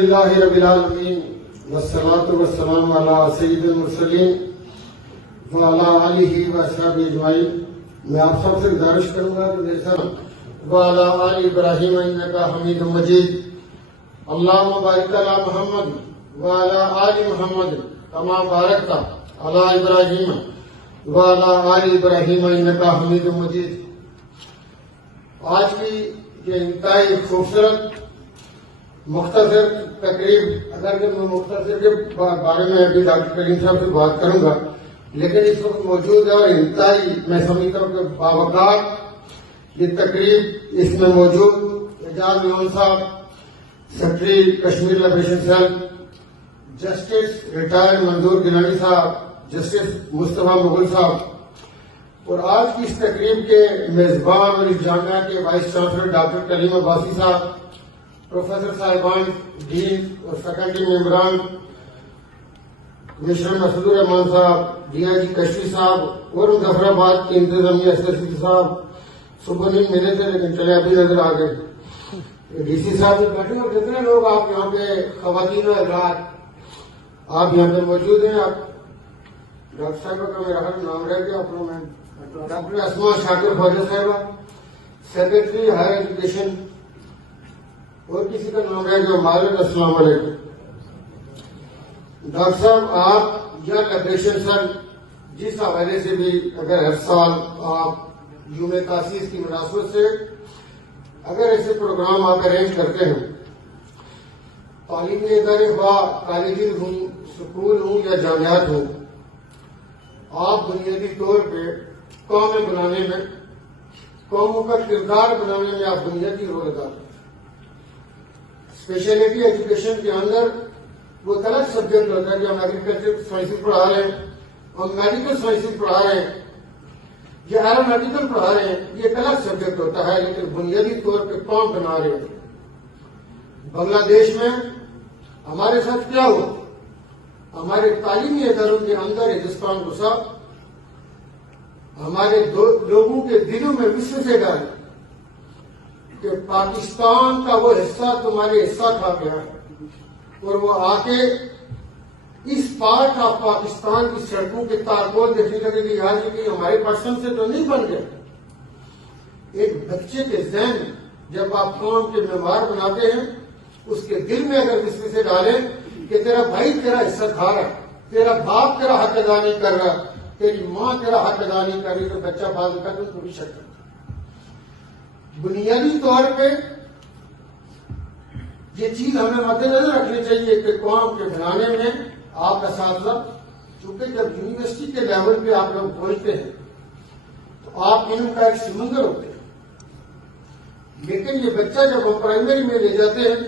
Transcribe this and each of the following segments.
للہ رب العالمین والصلاة والسلام علی سید المرسلین وعلی آلہ واصحابہ اجمعین۔ میں آپ سب سے گزارش کروں گا کہ میرے ساتھ وعلی آل ابراہیم انک حمید مجید، اللہم بارک علی محمد وعلی آل محمد کما بارکت علی ابراہیم وعلی آل ابراہیم انک حمید مجید۔ آج کی یہ انتہائی خوبصورت مختصر تقریب، اگر کہ میں مختصر کے بارے میں ابھی ڈاکٹر کریم صاحب سے بات کروں گا، لیکن اس وقت موجود ہے اور انتہائی میں سمجھتا ہوں کہ باوقار یہ تقریب اس میں موجود Ejaz Memon sahab, secretary Kashmir liberation cell, justice retired Manzoor Gilani sahab, justice مصطفیٰ مغل صاحب، اور آج کی اس تقریب کے میزبان اور اس جامعہ کے وائس چانسلر ڈاکٹر کریم عباسی صاحب، پروفیسر صاحبان، ڈین اور فیکلٹی ممبران، کمشنر مسعود الرحمان صاحب، ڈی آئی جی کشتی صاحب اور مظفر آباد کے انتظامیہ اسٹی صاحب، صبح نیند ملے تھے لیکن چلے ابھی نظر آ گئے، ڈی سی صاحب سے بیٹھے اور جتنے لوگ آپ یہاں پہ خواتین و حضرات آپ یہاں پہ موجود ہیں، آپ ڈاکٹر صاحبہ کا میرا نام رہ گیا اپنا، میں ڈاکٹر اسما شاکر خواجہ صاحبہ، سیکرٹری ہائر ایجوکیشن، اور کسی کا نام رہ گیا معذرت، السلام علیکم۔ ڈاکٹر صاحب آپ یا لبریشن سیل جس حوالے سے بھی اگر ہر سال آپ یوم تاسیس کی مناسبت سے اگر ایسے پروگرام آپ ارینج کرتے ہیں، تعلیمی ادارے خواہ کالجز ہوں، سکول ہوں یا جامعات ہوں، آپ بنیادی طور پہ قومیں بنانے میں، قوموں کا کردار بنانے میں آپ بنیادی رول ادا کرتے ہیں۔ اسپیشلٹی ایجوکیشن کے اندر وہ ایک الگ سبجیکٹ ہوتا ہے کہ ہم ایگریکلچر سائنسز پڑھا رہے ہیں، ہم میڈیکل سائنسز پڑھا رہے ہیں یا ایرومیڈیکل پڑھا رہے ہیں، یہ ایک الگ سبجیکٹ ہوتا ہے، لیکن بنیادی طور پہ قوم بنا رہے ہیں۔ بنگلہ دیش میں ہمارے ساتھ کیا ہوا؟ ہمارے تعلیمی اداروں کے اندر ہندوستان گھسا، ہمارے لوگوں کے دلوں میں وسوسے ڈالے کہ پاکستان کا وہ حصہ تمہارے حصہ کھا گیا ہے، اور وہ آ کے اس پارٹ آف پاکستان کی سڑکوں کے تارکول دیکھنے لگے کہ یار یہ ہمارے پرسن سے تو نہیں بن گئے۔ ایک بچے کے ذہن جب آپ قوم کے معمار بناتے ہیں، اس کے دل میں اگر وسوسے ڈالیں کہ تیرا بھائی تیرا حصہ کھا رہا ہے، تیرا باپ تیرا حق ادا نہیں کر رہا، تیری ماں تیرا حق ادا نہیں کر رہی، تو بچہ باز کا تو کوئی شک نہیں۔ بنیادی طور پہ یہ چیز ہمیں مد نظر رکھنی چاہیے کہ قوم کے بنانے میں آپ اساتذہ، چونکہ جب یونیورسٹی کے لیول پہ آپ لوگ پہنچتے ہیں تو آپ علم کا ایک سمندر ہوتے ہیں، لیکن یہ بچہ جب ہم پرائمری میں لے جاتے ہیں،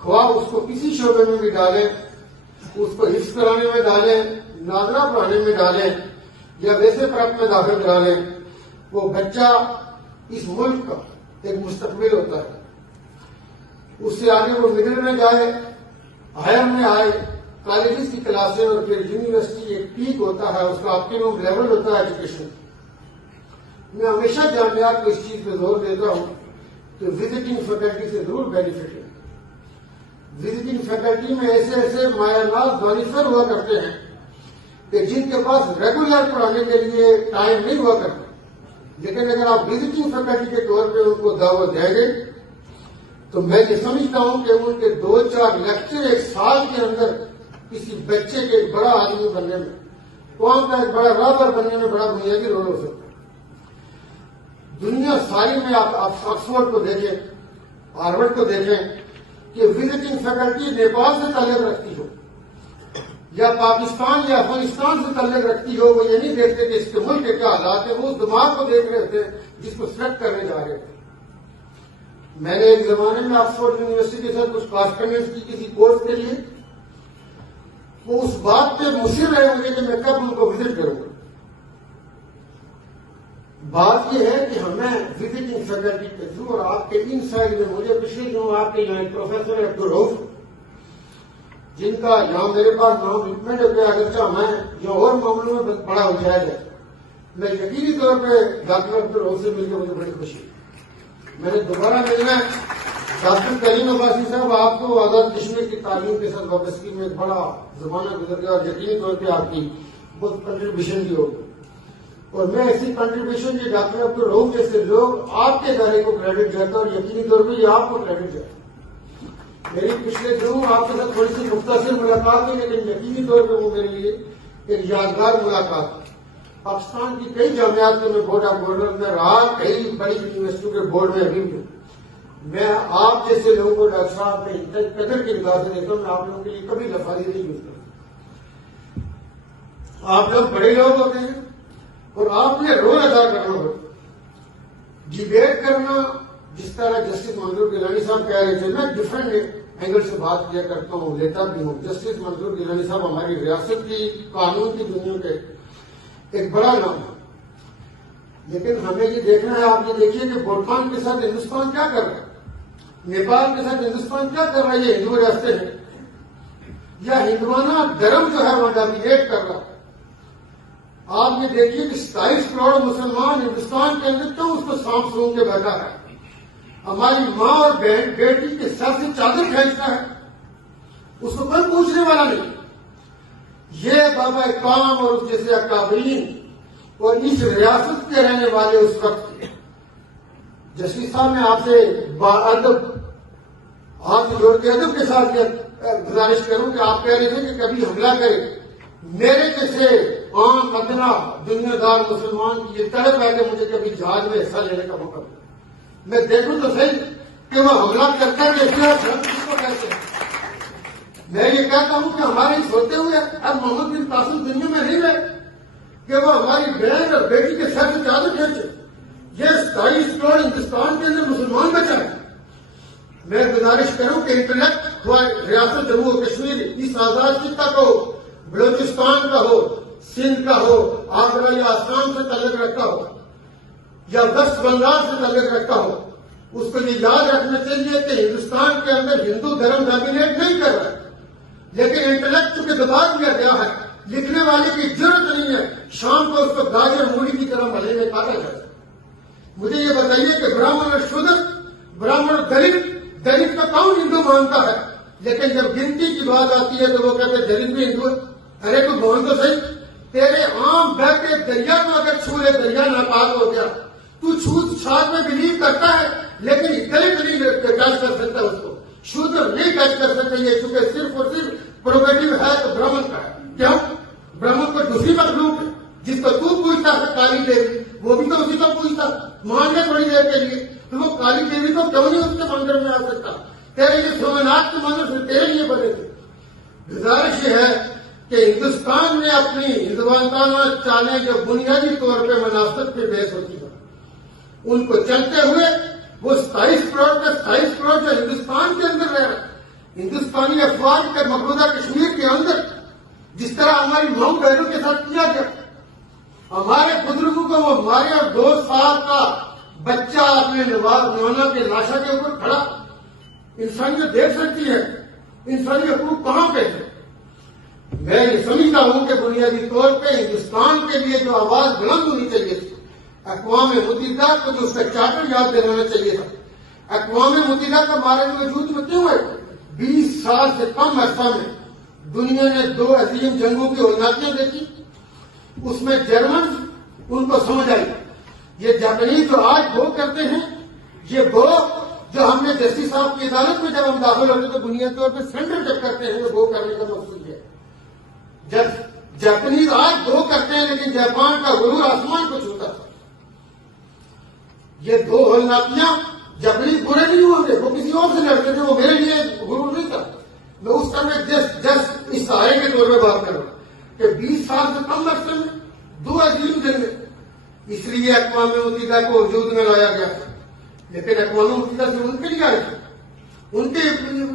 خواہ اس کو کسی شعبے میں بھی ڈالیں، اس کو حفظ کرانے میں ڈالیں، ناظرہ پڑھانے میں ڈالیں یا ویسے پرپ میں داخل کرا لیں، وہ بچہ اس ملک کا ایک مستقبل ہوتا ہے۔ اس سے آگے وہ مڈل میں جائے، ہائر میں آئے، کالجز کی کلاسیں، اور پھر یونیورسٹی ایک پیک ہوتا ہے، اس کا آپٹیمم لیول ہوتا ہے ایجوکیشن۔ میں ہمیشہ جامعات کو اس چیز پہ زور دیتا ہوں کہ وزٹنگ فیکلٹی سے ضرور بینیفٹ ہے۔ وزٹنگ فیکلٹی میں ایسے ایسے مایا ناز دانشور ہوا کرتے ہیں کہ جن کے پاس ریگولر پڑھانے کے لیے ٹائم نہیں ہوا کرتا، لیکن اگر آپ وزٹنگ فیکلٹی کے طور پہ ان کو دعوت دیں گے تو میں یہ سمجھتا ہوں کہ ان کے 2-4 لیکچر ایک سال کے اندر کسی بچے کے ایک بڑا آدمی بننے میں، قوم کا ایک بڑا راہبر بننے میں بڑا بنیادی رول ہو سکتا ہے۔ دنیا ساری میں آپ آکسفورڈ کو دیکھیں، ہارورڈ کو دیکھیں کہ وزٹنگ فیکلٹی نیپال سے تعلق رکھتی ہو یا پاکستان یا افغانستان سے تعلق رکھتی ہو، وہ یہ نہیں دیکھتے کہ اس کے ملک کے کیا حالات ہیں، وہ اس دماغ کو دیکھ رہے تھے جس کو سلیکٹ کرنے جا رہے تھے۔ میں نے ایک زمانے میں آکسفورڈ یونیورسٹی کے ساتھ کچھ کارسپینڈنٹس کی کسی کورس کے لیے، وہ اس بات پہ مصر رہے ہوں گے کہ میں کب ان کو وزٹ کروں گا۔ بات یہ ہے کہ ہمیں وزٹنگ فیکلٹی کے تھرو، اور آپ کے ان سائڈ میں مجھے پچھلے دنوں آپ کے یہاں ایک پروفیسر عبدالرؤف، جن کا یہاں میرے پاس نام ریکمنڈ ہو گیا، اگرچہ میں جو اور معاملوں میں بڑا الجھایا ہے، میں یقینی طور پہ ڈاکٹر عبدالرؤف سے مل کے مجھے بڑی خوشی ہے۔ میں نے دوبارہ ملنا ہے ڈاکٹر کریم عباسی صاحب، آپ کو آزاد کشمیر کی تعلیم کے ساتھ وابستگی میں ایک بڑا زمانہ گزر گیا اور یقینی طور پہ آپ کی بہت کنٹریبیوشن بھی ہوگی، اور میں ایسی کنٹریبیوشن جو ڈاکٹر عبد الرؤف جیسے لوگ آپ کے ادارے کو کریڈٹ جاتا اور یقینی طور پہ یہ آپ کو کریڈٹ جاتا. میری پچھلے دنوں آپ کے ساتھ تھوڑی سی مختصر ملاقات ہوئی، لیکن یقینی طور پہ وہ میرے لیے ایک یادگار ملاقات. پاکستان کی کئی جامعات میں بورڈ آف گورنر میں رہا، کئی بڑی یونیورسٹیوں کے بورڈ میں ابھی بھی. میں آپ جیسے لوگوں کو ڈاکٹر صاحب میں قدر کی نگاہ سے دیکھتا ہوں. میں آپ لوگوں کے لیے کبھی لفاظی نہیں یوز کرتا. آپ لوگ بڑے لوگ ہوتے ہیں اور آپ نے رول ادا کرنا ہوتا. ڈیبیٹ کرنا، جس طرح جسٹس منظور گیلانی صاحب کہہ رہے تھے، میں ڈفرینٹ اینگل سے بات کیا کرتا ہوں، لیتا بھی ہوں. جسٹس منظور گیلانی صاحب ہماری ریاست کی قانون کی دنیا کے ایک بڑا نام ہے، لیکن ہمیں یہ دیکھنا ہے. آپ یہ دیکھیے کہ بھوٹان کے ساتھ ہندوستان کیا کر رہا ہے، نیپال کے ساتھ ہندوستان کیا کر رہا ہے. یہ ہندو ریاستیں ہیں یا ہندوانہ دھرم جو ہے وہ ڈومینیٹ کر رہا ہے. آپ یہ دیکھیے کہ 27 کروڑ مسلمان ہندوستان کے اندر کیوں اس کو سانپ سونگ کے بیٹھا ہے. ہماری ماں اور بہن بیٹی کے سر سے چادر کھینچتا ہے، اس کو کوئی پوچھنے والا نہیں. یہ بابا کام اور اس جیسے اکابرین اور اس ریاست کے رہنے والے اس وقت جسٹس صاحب، میں آپ سے باادب ہاتھ جوڑ کے ادب کے ساتھ گزارش کروں کہ آپ کہہ رہے تھے کہ کبھی حملہ کرے. میرے جیسے عام ادنا دنیا دار مسلمان کی یہ طلب ہے کہ مجھے کبھی جہاز میں حصہ لینے کا موقع ملے. میں دیکھوں تو صحیح کہ وہ حملہ کرتا ہے، لیکن آپ کس کو کہتے ہیں. میں یہ کہتا ہوں کہ ہمارے اس ہوتے ہوئے اب محمد بن قاسم دنیا میں نہیں رہے کہ وہ ہماری بہن اور بیٹی کے سر سے چادر کھینچے. یہ 27 کروڑ ہندوستان کے اندر مسلمان بچا ہے. میں گزارش کروں کہ انٹلیکٹ ریاست جموں و کشمیر اس آزاد خطہ کا ہو، بلوچستان کا ہو، سندھ کا ہو، آگرہ یا آسام سے تعلق رکھتا ہو یا ویسٹ بنگال سے تعلق رکھتا ہو، اس کو یہ یاد رکھنا چاہیے کہ ہندوستان کے اندر ہندو دھرم ڈومینیٹ نہیں کر رہا ہے، لیکن انٹلیکٹ چونکہ دبا دیا گیا ہے. لکھنے والے کی ضرورت نہیں ہے شام کو اس کو گاجر مولی کی طرح ملے میں کاٹا جائے. مجھے یہ بتائیے کہ براہمن اور شودر، براہمن اور دلت کا کون ہندو مانتا ہے، لیکن جب گنتی کی بات آتی ہے تو وہ کہتے ہیں دلت بھی ہندو ہے. ارے تو مان تو صحیح، تیرے عام بہتے دریا کو اگر چھو لے دریا ناپاک ہو گیا. تو چھوت چھات میں بلیو کرتا ہے لیکن دلت نہیں ٹچ کر سکتا، اس کو شودر نہیں ٹچ کر سکتے. یہ چونکہ صرف اور صرف پروگیٹو ہے تو برہمن کا ہے. کیوں؟ برہمن کو دوسری مخلوق ہے جس کو تو پوچھتا ہے کالی دیوی، وہ بھی تو اسی کو پوچھتا مان لے تھوڑی دیر کے لیے. تو وہ کالی دیوی کو کیوں نہیں اس کے منظر میں آ سکتا؟ تیرے یہ سومنات کے منظر سے تیرے لیے بنے تھے. گزارش یہ ہے کہ ہندوستان میں اپنی ہندوانہ چالیں جو بنیادی طور پہ منافقت پہ بیس ہوتی ہے، ان کو چلتے ہوئے وہ 27 کروڑ کا 27 کروڑ جو ہندوستان کے اندر رہ رہا ہے، ہندوستانی افواج کے مقبوضہ کشمیر کے اندر جس طرح ہماری ماؤں بہنوں کے ساتھ کیا گیا، ہمارے بزرگوں کو وہ مارے اور 2 سال کا بچہ اپنے نوانا کے لاشا کے اوپر کھڑا. انسانیت دیکھ سکتی ہے انسانی حقوق کہاں پہ ہے. میں یہ سمجھتا ہوں کہ بنیادی طور پہ ہندوستان کے لیے جو آواز بلند ہونی چاہیے تھی، اقوام متحدہ کو جو اس کا چارٹر یاد دلانا چاہیے تھا. اقوام متحدہ کا ہمارے وجود میں کیوں ہے؟ 20 سال سے کم عرصہ میں دنیا نے 2 عظیم جنگوں کی ہولناکیاں دیکھی. اس میں جرمن ان کو سمجھ آئی. یہ جاپنیز جو آج وہ کرتے ہیں، یہ وہ جو ہم نے جسٹس صاحب کی عدالت میں جب ہم داخل ہوتے تو بنیادی طور پہ سرنڈر جب کرتے ہیں وہ کرنے کا مقصود ہے. جب جاپنیز آج وہ کرتے ہیں لیکن جاپان کا غرور آسمان کو چھوتا تھا. یہ 2 ہولناکیاں جاپنیز برے نہیں ہوتے، وہ کسی اور سے لڑتے تھے، وہ میرے لیے غرور نہیں تھا. میں اس طرح جسٹ اس سہارے کے طور پہ بات کر رہا ہوں کہ 20 سال سے کم عرصے میں 2 عظیم جنگیں، اس لیے اقوام متحدہ کو وجود میں لایا گیا. لیکن اقوام متحدہ سے ان کے لیے آئے گی، ان کے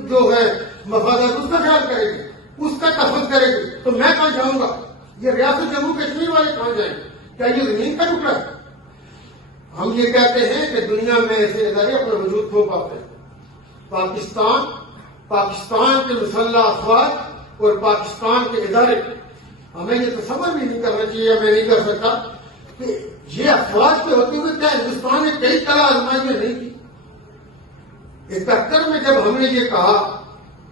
جو ہے مفادات اس کا خیال کرے گی، اس کا تحفظ کرے گی. تو میں کہاں جاؤں گا؟ یہ ریاست جموں کشمیر والے کہاں جائیں گے؟ کیا یہ زمین کا ٹکڑا ہے؟ ہم یہ کہتے ہیں کہ دنیا میں ایسے ادارے اپنا وجود کھو پاتے ہیں. پاکستان کے مسلح افواج اور پاکستان کے ادارے، ہمیں یہ تصور بھی نہیں کرنا چاہیے، میں نہیں کر سکتا کہ یہ افواج کے ہوتے ہوئے کیا ہندوستان نے کئی طرح آزمائشیں نہیں کی. 71 میں جب ہم نے یہ کہا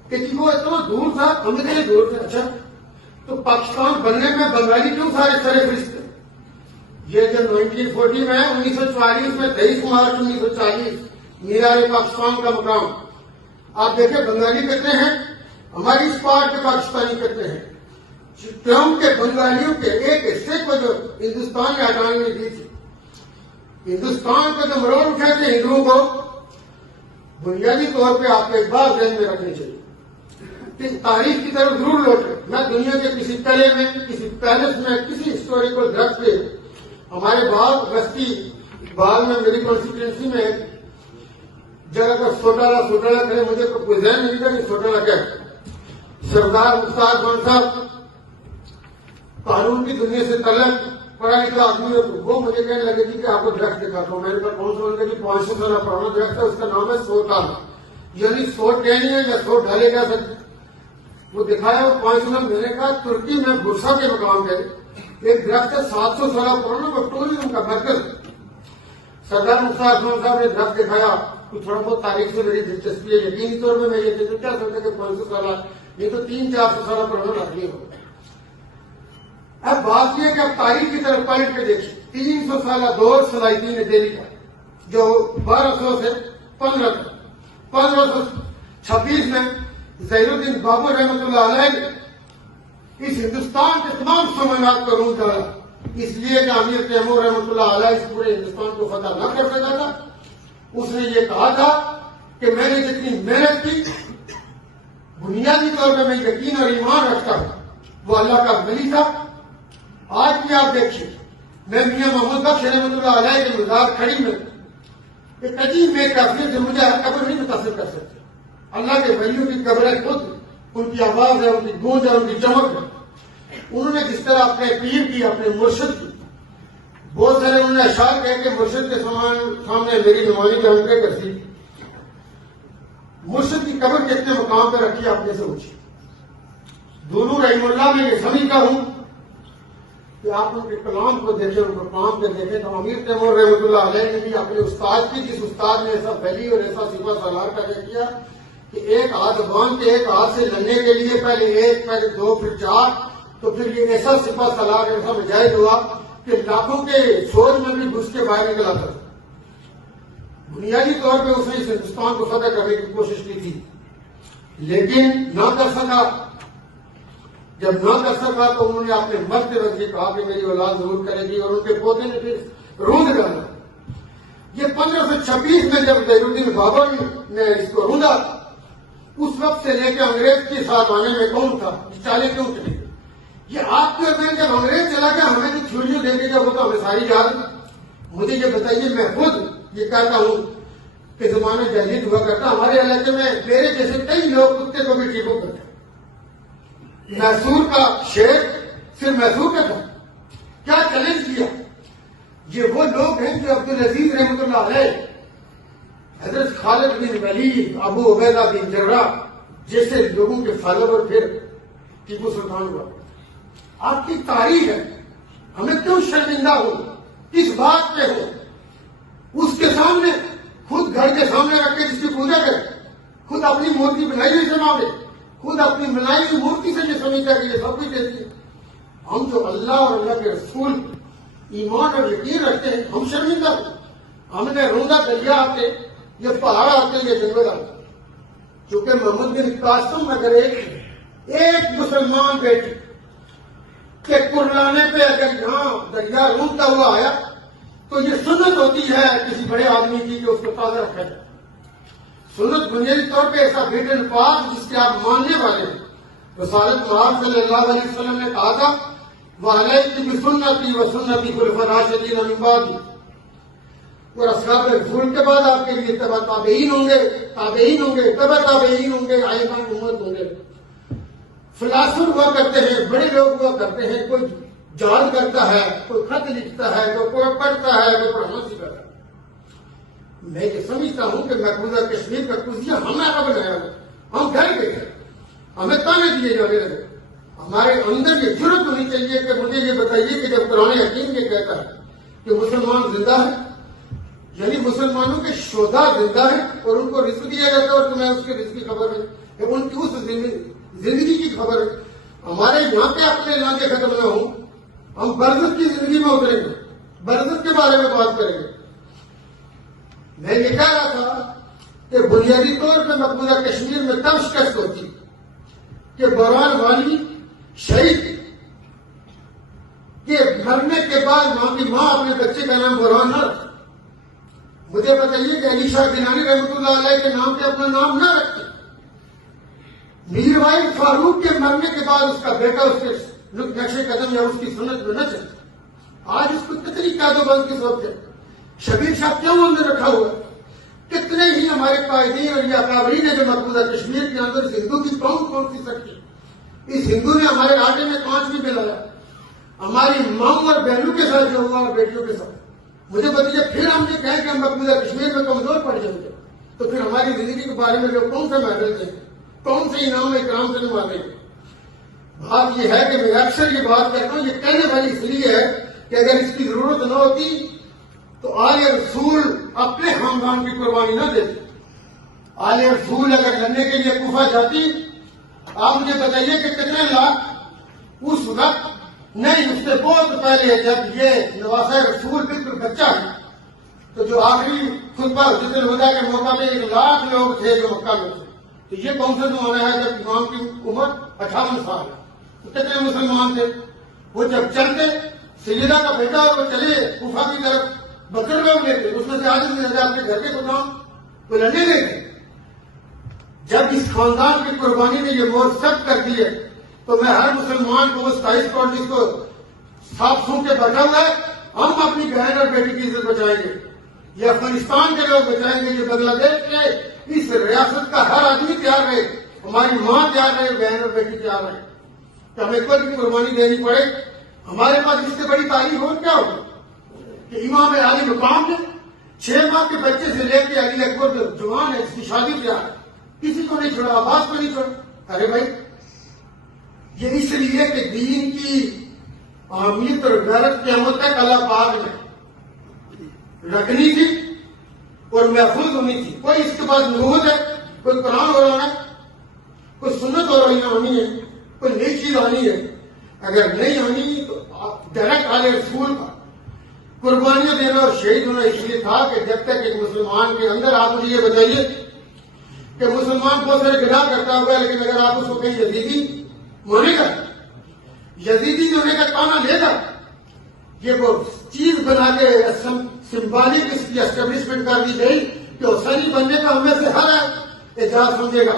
کہ جی وہ اتنا دور تھا، ہم نے کہا دور تھا، اچھا تو پاکستان بننے میں بنگالی کیوں سارے سرے فہرست تھے؟ یہ جب 1940 میں 1940 میں 23 مارچ 1940 میرار پاکستان کا مقام، آپ دیکھیں بنگالی کہتے ہیں، ہماری اس پارٹ کے پاکستانی کہتے ہیں، ٹرمپ کے بنگالیوں کے ایک حصے کو جو ہندوستان نے آزادی دی تھی، ہندوستان کو جو مروڑ اٹھے تھے ہندوؤں کو، بنیادی طور پہ آپ کو ایک بات ذہن میں رکھنی چاہیے کہ تاریخ کی طرف ضرور لوٹے۔ میں دنیا کے کسی قلعے میں، کسی پیلس میں، کسی ہسٹوریکل درخت پہ، ہمارے باغ بستی اقبال میں میری کانسٹیٹوئنسی میں جگہ کا سوٹالا کرے، مجھے کوئی ذہن نہیں تھا کہ سوٹالا کیا ہے۔ سردار مختار خان صاحب قانون کی دنیا سے تعلق پڑھا لکھا آدمی ہے، تو وہ مجھے کہنے لگے کہ آپ کو درخت دکھاتا ہوں۔ میرے پاس کون سا کہ 500 سال پرانا درخت ہے، اس کا نام ہے سوٹالا، یعنی 100 ٹہنی ہے یا 100 ڈھالے جا سکتے۔ وہ دکھایا، وہ 500 سال، میں نے کہا ترکی میں برسا کے مقام پہ ایک درخت ہے 700 سال پرانا، وہ ٹورزم کا مرکز۔ سردار مختار خان صاحب نے درخت دکھایا، تو تھوڑا بہت تاریخ سے میری دلچسپی ہے، یقینی طور پہ میں یہ کہتا کیا سمجھتا کہ 500 سال نہیں تو 300-400 سال پرانا آدمی ہوگا۔ اب بات یہ ہے کہ اب تاریخ کی طرف پلٹ کے دیکھیں، 300 سالہ دور صلاحیتی نے دہلی کا، جو 1200 سے 1526 میں ظہیر الدین بابر رحمۃ اللہ علیہ نے اس ہندوستان کے تمام سماجات کو روند ڈالا، اس لیے کہ امیر تیمور رحمۃ اللہ علیہ اس پورے ہندوستان کو فتح نہ کر سکا تھا۔ اس نے یہ کہا تھا کہ میں نے جتنی محنت کی، بنیادی طور پہ میں یقین اور ایمان رکھتا ہوں، وہ اللہ کا ولی تھا۔ آج بھی آپ دیکھیے، میں میاں محمد بخش رحمۃ اللہ علیہ کے مزار کھڑی میں ایک عجیب بے کیفیت سے مجھے قبر نہیں متاثر کر سکتے۔ اللہ کے ولیوں کی قبریں خود، ان کی آواز ہے، ان کی گونج ہے، ان کی چمک ہے۔ انہوں نے جس طرح اپنے پیر کی، اپنے مرشد کی، بہت سارے انہوں نے اشعار کہے کہ مرشد کے سامنے میری نمانی جانتے کرتی، مرشد کی قبر کتنے مقام پہ رکھی آپ نے سے پوچھی۔ دونوں رحم اللہ میں یہ سمجھتا ہوں کہ آپ ان کے کلام کو دیکھیں، ان کو کام پہ دیکھیں، تو امیر تیمور رحمۃ اللہ علیہ نے بھی اپنے استاد کی، جس استاد نے ایسا ولی اور ایسا صفت سالار کا کیا کہ ایک ہاتھ باندھ کے ایک ہاتھ سے لڑنے کے لیے پہلے 1، پہلے 2، پھر 4، تو پھر یہ ایسا صفت سالار ایسا مجاہد ہوا کہ لاکھوں کے سوچ میں بھی گھس کے باہر نکلا تھا۔ بنیادی طور پہ اس نے اس ہندوستان کو فتح کرنے کی کوشش کی تھی، لیکن نہ کر سکا۔ جب نہ کر سکا تو انہوں نے اپنے مرتے وقت یہ کہا کہ میری اولاد ضرور کرے گی، اور ان کے پودے نے پھر روند ڈالا۔ یہ 1526 میں جب ظہیر الدین بابر نے اس کو روندا، اس وقت سے لے کے انگریز کے ساتھ آنے میں کون تھا، چالے کیوں چلے؟ یہ آپ کے میں جب انگریز چلا گیا، ہمیں جو تھیوریاں دے دے گا وہ تو ہمیں ساری یاد ہے۔ مجھے یہ بتائیے، میں خود یہ کہتا ہوں کہ زمانہ جاہلیت ہوا کرتا، ہمارے علاقے میں میرے جیسے کئی لوگ کتے کو بھی ٹھیک کرتے۔ میسور کا شیر صرف میسور کا تھا، کیا چیلنج کیا؟ یہ وہ لوگ ہیں جو عبدالعزیز رحمۃ اللہ علیہ، حضرت خالد بن ولید، ابو عبیدہ بن جراح جیسے لوگوں کے فالوور پھر ٹیپو سلطان ہوا۔ آپ کی تاریخ ہے، ہمیں کیوں شرمندہ ہو، کس بات پہ ہو؟ اس کے سامنے خود گھر کے سامنے رکھ کے جس کی پوجا کرے، خود اپنی مورتی بنائی ہوئی سے مانگے، خود اپنی بنائی ہوئی مورتی سے یہ سمجھتا کہ یہ سب کچھ دیتی ہے۔ ہم جو اللہ اور اللہ کے رسول ایمان اور یقین رکھتے ہیں، ہم شرمندہ ہیں۔ ہم نے روندا دریا آتے، یہ پہاڑ آتے، یہ جنگل آتے، چونکہ محمد بن قاسم اگر ایک مسلمان بیٹی کے قرلانے پہ اگر یہاں دریا روندا ہوا آیا تو یہ سنت ہوتی ہے کسی بڑے آدمی کی کہ اس کو تازہ رکھا جائے۔ سنت بنیادی طور پہ ایسا بیٹ الفاظ جس کے آپ ماننے والے ہیں۔ رسالت محمد صلی اللہ علیہ وسلم نے کہا تھا، وَعَلَيْكِ بِسُنَّتِي وَسُنَّتِ خُلَفَاءِ الرَّاشِدِينَ مِن بَعْدِي، اور اصحاب رسول کے بعد آپ کے لیے تبع تابعین ہوں گے، تابعین ہوں گے، تبع تابعین ہوں گے، ائمہ امت ہوں گے۔ فلاسفر ہوا کرتے ہیں، بڑے لوگ ہوا کرتے ہیں، کوئی جال کرتا ہے، کوئی خط لکھتا ہے، کوئی پڑھتا ہے، کوئی پڑھنا سکھاتا ہے۔ میں یہ سمجھتا ہوں کہ محفوظہ کشمیر کا قضیہ ہمارا بنایا ہوا، ہم گھر گئے، ہمیں تانے دیے جانے لگے۔ ہمارے اندر یہ جرت ہونی چاہیے کہ مجھے یہ بتائیے کہ جب قرآن حکیم یہ کہتا ہے کہ مسلمان زندہ ہے، یعنی مسلمانوں کے شہداء زندہ ہیں اور ان کو رزق دیا جاتا ہے اور تمہیں اس کے رزق کی خبر ہے، ان کی اس زندگی کی خبر ہے۔ ہمارے یہاں پہ اپنے علاقے ختم نہ ہوں، ہم برزخ کی زندگی میں اتریں گے، برزخ کے بارے میں بات کریں گے۔ میں یہ کہہ رہا تھا کہ بنیادی طور پہ مقبوضہ کشمیر میں تب شکست ہوتی کہ بوران والی شہید کے مرنے کے بعد وہاں کی ماں اپنے بچے کا نام بوران نہ رکھتی۔ مجھے بتائیے کہ علی شاہ گیلانی رحمۃ اللہ علیہ کے نام پہ اپنا نام نہ رکھتے، میر وحید فاروق کے مرنے کے بعد اس کا بیٹا اس کے نقش قدم یا اس کی سنت میں نہ چلے۔ آج اس کو کتنی قید و بند کی ضرورت ہے؟ شبیر شاہ کیوں اندر رکھا ہوا ہے؟ کتنے ہی ہمارے قائدین اور یا اکابرین ہیں جو مقبوضہ کشمیر کے اندر اس ہندو کی کون سی سکتی؟ اس ہندو نے ہمارے آٹے میں کانچ بھی ملایا، ہماری ماؤں اور بہنوں کے ساتھ جو ہوا اور بیٹیوں کے ساتھ۔ مجھے بتائیے پھر ہم یہ کہیں کہ ہم مقبوضہ کشمیر میں کمزور پڑ جائیں گے تو پھر ہماری زندگی کے بارے میں لوگ کون سے محفل دیں گے، کون سے انعام اکرام سے نوازیں گے؟ بات یہ ہے کہ میں اکثر یہ بات کہتا ہوں، یہ کہنے والی اس لیے ہے کہ اگر اس کی ضرورت نہ ہوتی تو آل رسول اپنے خاندان کی قربانی نہ دیتے۔ آل رسول اگر لڑنے کے لیے کوفہ جاتی، آپ مجھے بتائیے کہ کتنے لاکھ اس وقت نہیں، اس سے بہت پہلے جب یہ نواسہ رسول بالکل بچہ ہے تو جو آخری خطبہ حجۃ الوداع کے موقع پہ 1 لاکھ لوگ تھے جو مکہ میں تھے، تو یہ کون سا زمانہ ہے جب امام کی عمر 58 سال ہے؟ تو کتنے مسلمان تھے؟ وہ جب چلتے سیدہ کا بیٹا اور وہ چلے کوفہ کی طرف، بکر لوگ لیتے، اس میں سے آج بھی اپنے گھر کے غلام وہ لڑنے گئے تھے۔ جب اس خاندان کی قربانی نے یہ مور سخت کر دی ہے تو میں ہر مسلمان کو اس 22 کروڑ جس کو صاف سون کے بیٹھا ہوا ہے، ہم اپنی بہن اور بیٹی کی عزت بچائیں گے، یہ افغانستان کے لوگ بچائیں گے، یہ بنگلہ دیش کے اس ریاست کا ہر آدمی تیار رہے، ہماری ماں تیار رہے، بہن اور بیٹی تیار رہے کہ ہمیں کوئی بھی قربانی دینی پڑے۔ ہمارے پاس اس سے بڑی تعریف اور کیا ہوگی کہ امام عالی مقام نے 6 ماہ کے بچے سے لے کے علی اکبر جو جوان ہے، اس کی شادی تیار ہے، کسی کو نہیں چھوڑا، عباس کو نہیں چھوڑا۔ ارے بھائی یہ اس لیے کہ دین کی اہمیت اور غیرت قیامت تک اللہ پاک نے رکھنی تھی اور محفوظ ہونی تھی۔ کوئی اس کے بعد نبوت ہے، کوئی قرآن ہو رہا ہے، کوئی سنت ہو رہی آنی ہے، کوئی نئی چیز آنی ہے، اگر نہیں آنی تو ڈائریکٹ آل رسول کا قربانیاں دینا اور شہید ہونا اس لیے تھا کہ جب تک ایک مسلمان کے اندر، آپ مجھے یہ بتائیے کہ مسلمان بہت سارے گناہ کرتا ہوا ہے، لیکن اگر آپ اس کو کہیں یزیدی ہونے کا، یزیدی ہونے کا تانا لے گا، یہ وہ چیز بنا کے سمبالک اس کی اسٹیبلشمنٹ کر دی گئی کہ حسینی بننے کا ہمیں سے ہر اعزاز سمجھے گا،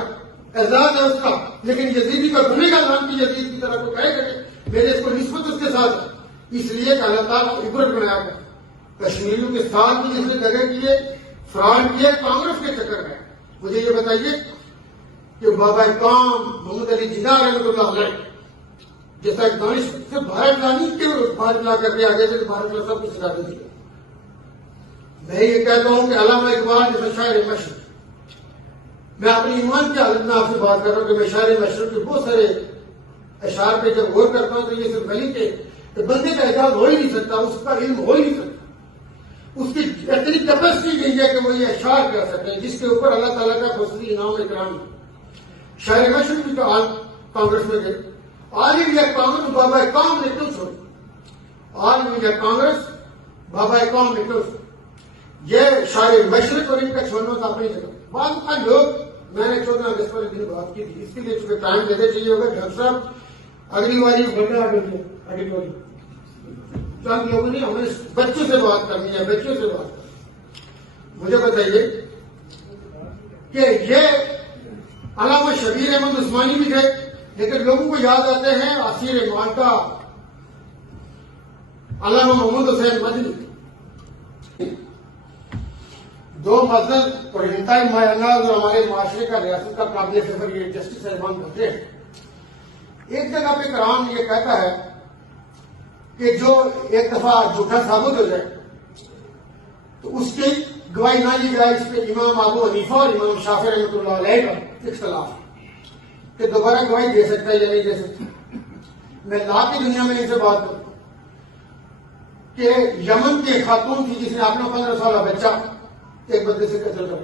اعزاز ہے اس کا، لیکن یزیدی کا گنے کا نام کی یزید کی طرح کو کہے گا میرے اس کو نسبت اس کے ساتھ، اس لیے کہ اللہ تعالیٰ کو عبرت بنایا گیا۔ کشمیریوں کے ساتھ بھی جس نے دگے کیے، فراڈ کیے، کانگریس کے چکر میں۔ مجھے یہ بتائیے کہ بابا قوم محمد علی جناح رحمۃ اللہ علیہ جیسا ایک دانش سے بھارت لانی کیوں بھارت لا کر کے آگے سے بھارت میں سب کچھ سکھا دیں گے۔ میں یہ کہتا ہوں کہ علامہ اقبال جیسا شاعر مشرق، میں اپنی ایمان کی حالت میں آپ سے بات کر رہا ہوں کہ میں شاعر مشرق کے بہت سارے اشعار پہ جب غور کرتا ہوں تو یہ صرف ولی کے بندے کا اعزاز ہو ہی نہیں سکتا، اس کا علم ہو ہی نہیں سکتا، اس کی اتنی کیپیسٹی نہیں ہے کہ وہ یہ اشعار کہہ سکتے ہیں جس کے اوپر اللہ تعالیٰ کا خصوصی انعام اکرام ہے۔ شاعر مشرق بھی تو آج کانگریس میں گئے، آل انڈیا کانگریس بابا قوم نے کیوں چھوڑی؟ آل انڈیا کانگریس بابا قوم نے کیوں چھوڑی؟ یہ شاعر مشرق اور ان کا چھوڑنا تھا اپنی جگہ۔ بعض کا لوگ، میں نے 14 اگست والے دن بات کی تھی، اس کے لیے چونکہ ٹائم دینے چاہیے ہوگا، ڈاکٹر صاحب اگلی باری بڑھنا آگے والی چند لوگوں نے ہمیں بچوں سے بات کرنی ہے، بچوں سے بات کرنی۔ مجھے بتائیے کہ یہ علامہ شبیر احمد عثمانی بھی تھے، لیکن لوگوں کو یاد آتے ہیں اسیر مالٹا علامہ محمد حسین مدنی، 2 مذہب اور انتہائی مایہ ناز اور ہمارے معاشرے کا ریاست کا قابل فخر یہ جسٹس صاحبان بھٹے ہیں۔ ایک جگہ پہ قرآن یہ کہتا ہے کہ جو ایک دفعہ جھوٹا ثابت ہو جائے تو اس کی گواہی نہ لی جائے۔ اس پہ امام ابو حنیفہ اور امام شافعی رحمۃ اللہ علیہ کا اختلاف کہ دوبارہ گواہی دے سکتا ہے یا نہیں دے سکتا۔ میں لا کی دنیا میں ان سے بات کرتا ہوں کہ یمن کی خاتون تھی جس نے اپنا 15 سالہ بچہ کہ ایک بندے سے قتل کرا.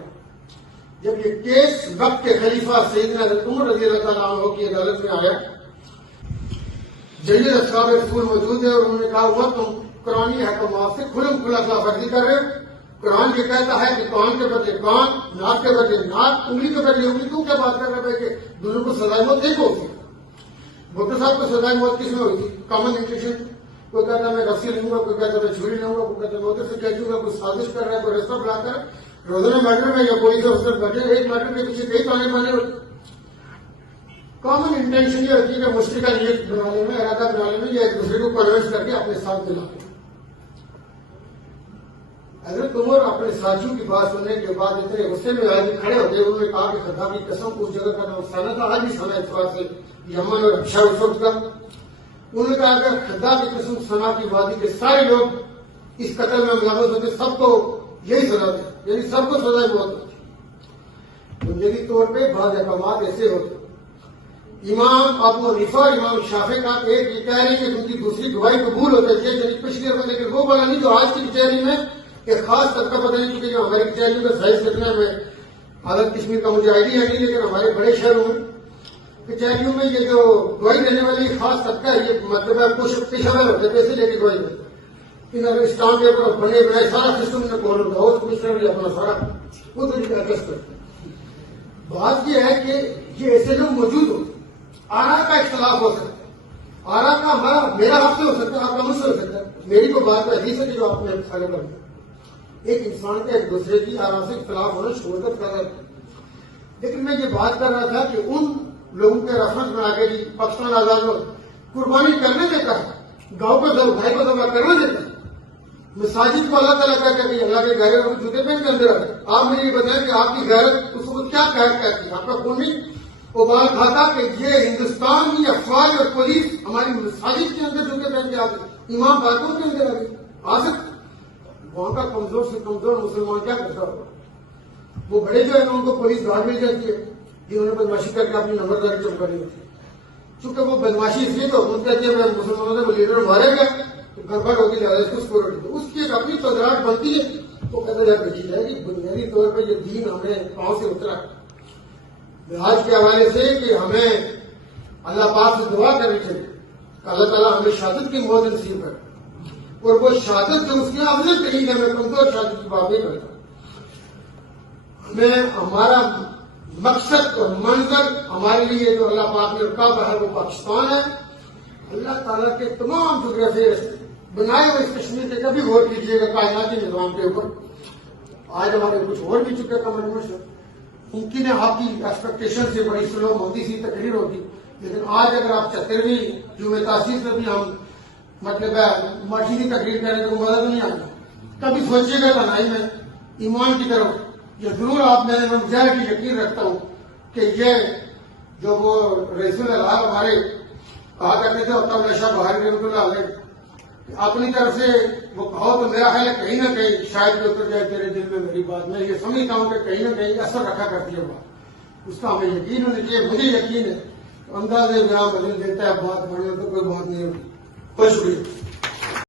جب یہ کیس وقت کے خلیفہ سیدنا حضرت عمر رضی اللہ تعالیٰ عنہ کی عدالت میں آیا، جلیل اصحاب رسول موجود ہے اور انہوں نے کہا ہوا تم قرآنی احکامات سے کھلم کھلا خلاف ورزی کر رہے ہو. قرآن یہ کہتا ہے کہ کان کے بدلے کان، ناک کے بدلے ناک، انگلی کے بدلے انگلی. تم کیا بات کر رہے ہیں کہ دونوں کو سزائے موت ایک ہوتی ہے؟ بھٹو صاحب کو سزائے موت کس میں ہوئی تھی؟ Common intention. کوئی کہتا ہے میں رسی لوں گا، کوئی کہتا ہے میں چھری لوں گا، کوئی کہتا ہے موتر سے کہہ دوں گا، کوئی سازش کر رہا ہے، کوئی رستہ بنا کر. روزانہ میٹر میں یا پولیس افسر بیٹھے ایک میٹر کے پیچھے کئی تانے بانے ہوتے. کامن انٹینشن یہ ہوتی ہے کہ مشترکہ نیت بنانے میں، ارادہ بنانے میں، یا ایک دوسرے کو کنونس کر کے اپنے ساتھ ملاتے ہیں. حضرت عمر اپنے ساتھیوں کی بات سننے کے بعد اتنے غصے میں آئے کہ کھڑے ہوتے انہوں نے کہا کہ خدا کی قسم اس جگہ کا نام سنا تھا، آج بھی سنا اعتبار سے یمن اور اچھا اس وقت کا. انہوں نے کہا اگر خدا کی قسم سنا کی وادی کے سارے لوگ اس قتل میں ملوث ہوتے سب کو یہی سزا تھی، یعنی سب کو سزائے موت ہوتی. بنیادی طور پہ بعض احکامات ایسے ہوتے. امام ابو حنیفہ اور امام شافعی کا ایک یہ کہہ رہے ہیں کہ ان کی دوسری گواہی قبول ہوتے تھے، یعنی پچھلے میں، لیکن وہ والا نہیں جو آج کی کچہری میں ایک خاص طبقہ پتہ نہیں چکے جو ہماری کچہری کا سائز کتنا میں حالت کشمیر کا مجھے آئیڈیا ہے نہیں، لیکن ہمارے بڑے شہروں میں کچہریوں میں یہ جو گواہی دینے والی خاص طبقہ ہے، یہ مطلب ہے کچھ پیشہ ور ہوتے پیسے لے کے گواہی دیتے. انہوں نے اسٹامپ پیپر بنے بنائے سارا سسٹم نے کھول ہوتا ہے، کمشنر بھی اپنا سارا وہ طریقہ ایڈجسٹ کرتے ہیں. بات یہ ہے کہ یہ ایسے لوگ موجود ہوتے. آرا کا اختلاف ہو سکتا ہے، آرا کا ہمارا میرا حق سے ہو سکتا ہے، آپ کا مجھ سے ہو سکتا ہے. میری کو بات حدیث ہے جو آپ نے فالو کر دیا. ایک انسان کا ایک دوسرے کی آرا سے اختلاف ہونا شہرت کر رہا ہے. لیکن میں یہ بات کر رہا تھا کہ ان لوگوں کے ریفرنس بنا کے جی پاکستان آزاد ہو قربانی کرنے دیتا ہے، گاؤں کو دو بھائی کو دبا کرنے دیتا ہے. مساجد کو اللہ تعالیٰ کہتا ہے کہ اللہ کے گھر میں جوتے پہن کے اندر آتے. آپ مجھے یہ بتائیں کہ آپ کی غیرت اس کو کیا قید کرتی ہے؟ آپ کا خون نہیں ابال کھاتا کہ یہ ہندوستان کی افواج اور پولیس ہماری مساجد کے اندر جوتے پہن کے آتے، امام باتوں کے اندر آ سکتے. وہاں کا کمزور سے کمزور مسلمان کیا کرتا ہوگا؟ وہ بڑے جو ہے ان کو پولیس گارڈ مل جاتی ہے جنہوں نے بدماشی کر کے اپنی نمبرداری چمکانی ہوتی ہے. چونکہ وہ بدماشی اس لیے تو حکومت کہتی ہے میں مسلمانوں سے لیڈر مارے گئے تو گڑبڑ ہوگی، لہٰذا اس کو سکیورٹی اس کی ایک اپنی قدرات بنتی ہے. وہ کہتے ہیں بیٹی ہے کہ بنیادی طور پہ یہ دین ہمیں پاؤں سے اترا لحاظ کے حوالے سے کہ ہمیں اللہ پاک سے دعا کرنی چاہیے کہ اللہ تعالیٰ ہمیں شہادت کی موت نصیب کرے. اور وہ شہادت جو اس کی افضل ترین ہے، میں کمزور شہادت کی بات نہیں کرتا. ہمیں ہمارا مقصد اور منظر ہمارے لیے جو اللہ پاک نے رکھا ہے وہ پاکستان ہے. اللہ تعالیٰ کے تمام جغرافیے بنائے ہوئے اس کشمیر کے کبھی غور کیجیے گا کائناتی نظام کے اوپر. آج ہمارے کچھ اور بھی چکے کمنٹمنٹس ہیں. ممکن ہے آپ کی ایکسپیکٹیشن سے بڑی سلو موٹی سی تقریر ہوتی، لیکن آج اگر آپ 74ویں جمعہ تاسیس میں بھی ہم مطلب ہے مرضی کی تقریر کریں تو مزہ تو نہیں آتا. کبھی سوچیے گا تنہائی میں ایمان کی طرف یہ ضرور آپ میں مجاہد کی یقین رکھتا ہوں کہ یہ جو وہ رئیس اللہ ہمارے کہا کرتے تھے اتم نشہ بہار رحمۃ اللہ علیہ اپنی طرف سے وہ کہو تو میرا خیال ہے کہیں نہ کہیں شاید بھی اتر جائے تیرے دل میں میری بات. میں یہ سمجھتا ہوں کہ کہیں نہ کہیں اثر رکھا کرتی ہے بات. اس کا ہمیں یقین ہونا چاہیے. مجھے یقین ہے انداز گرام بدل دیتا ہے، بات بڑھنے تو کوئی بات نہیں ہوتی. بہت شکریہ.